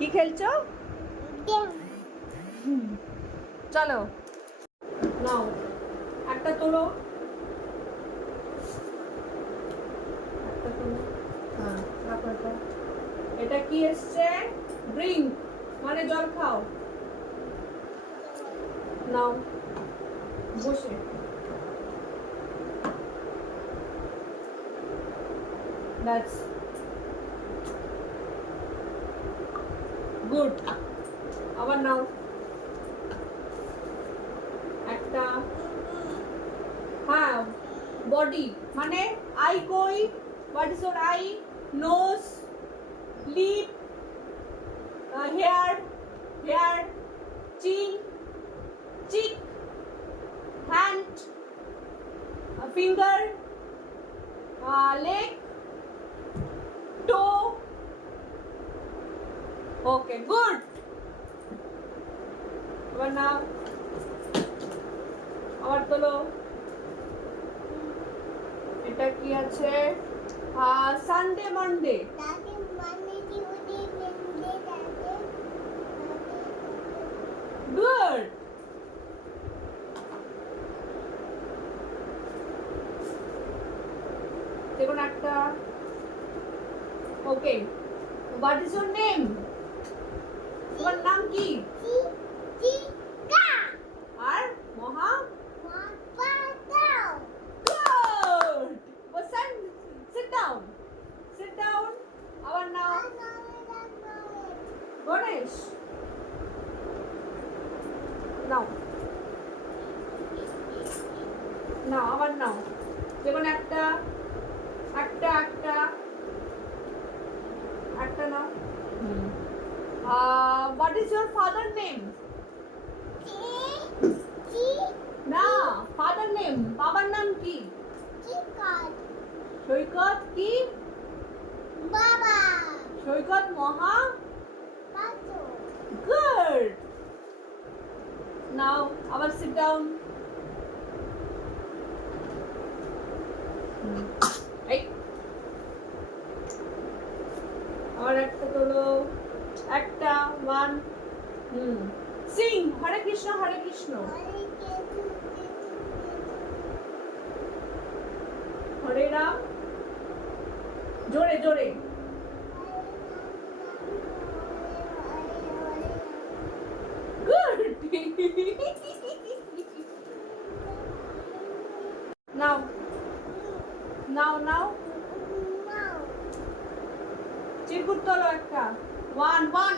কি খেলছো? চলো নাও একটা তোলো, একটা তোলো। হ্যাঁ রাখো এটা। এটা কি এসছে? ড্রিঙ্ক মানে জল খাও। নাও বসে। That's good. আবার নাও একটা। হ্যাঁ বডি মানে আই কই, what is your eye, nose, lip, hair, hair, chin, cheek, hand, finger, leg, toe. Okay, good. আবার নাও, আবার তোলো। এটা কি আছে? Sunday, Monday. Good. দেখুন একটা। ওকে, হোয়াট ইজ ইউর নেম? তোমার নাম কি? আর মহা? Good. Sit down. Sit down. আবার নাও গণেশ। নাও নাও আবার নাও। যেমন একটা একটা একটা একটা নাও। What is your father name? না, ফাদার নেম, বাবার নাম কি? সৈকত কি? বাবা সৈকত মহা। গুড। নাও আবার সিট ডাউন। এই আবার একটা তোলো, একটা ওয়ান। সিং হরে কৃষ্ণ হরে কৃষ্ণ, হরে রাম, জোরে জোরে। গুড। নাও নাও নাও চিরকুট তোলো একটা। ওয়ান ওয়ান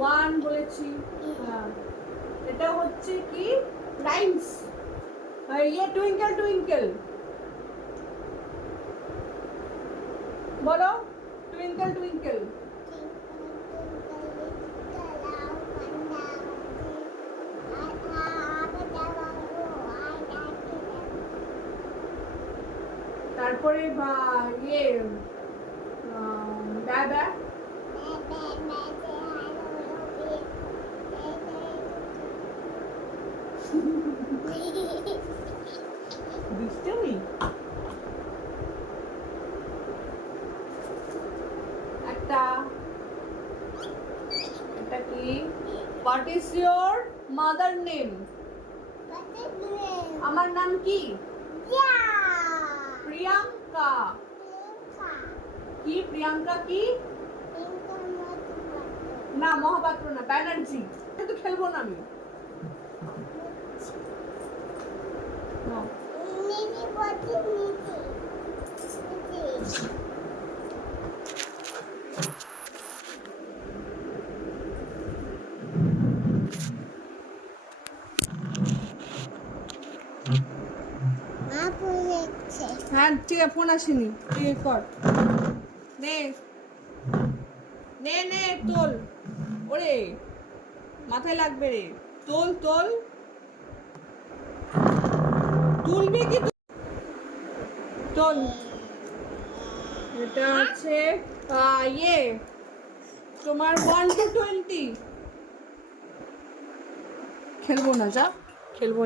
ওয়ান বলেছি। হ্যাঁ এটা হচ্ছে কি? রাইমস। ইয়ে টুইঙ্কেল টুইঙ্কেল বলো, টুইঙ্কেল টুইঙ্কেল। তারপরে ইয়ে দাদা দুষ্টুমি। একটা এটা কি? What is your mother name? আমার নাম কি? প্রিয়াঙ্কা। কি প্রিয়াঙ্কা কি? না মহাপাত্র না, ব্যানার্জি। কিন্তু খেলবো না আমি। হ্যাঁ ঠিক আছে, ফোন আসেনি। তুই কর, নে নে নে তোল। ওরে মাথায় লাগবে রে, তোল তোল। তুলবি কি? তোল। এটা আছে ইয়ে তোমার 1 to 20। খেলবো না, যা খেলবো।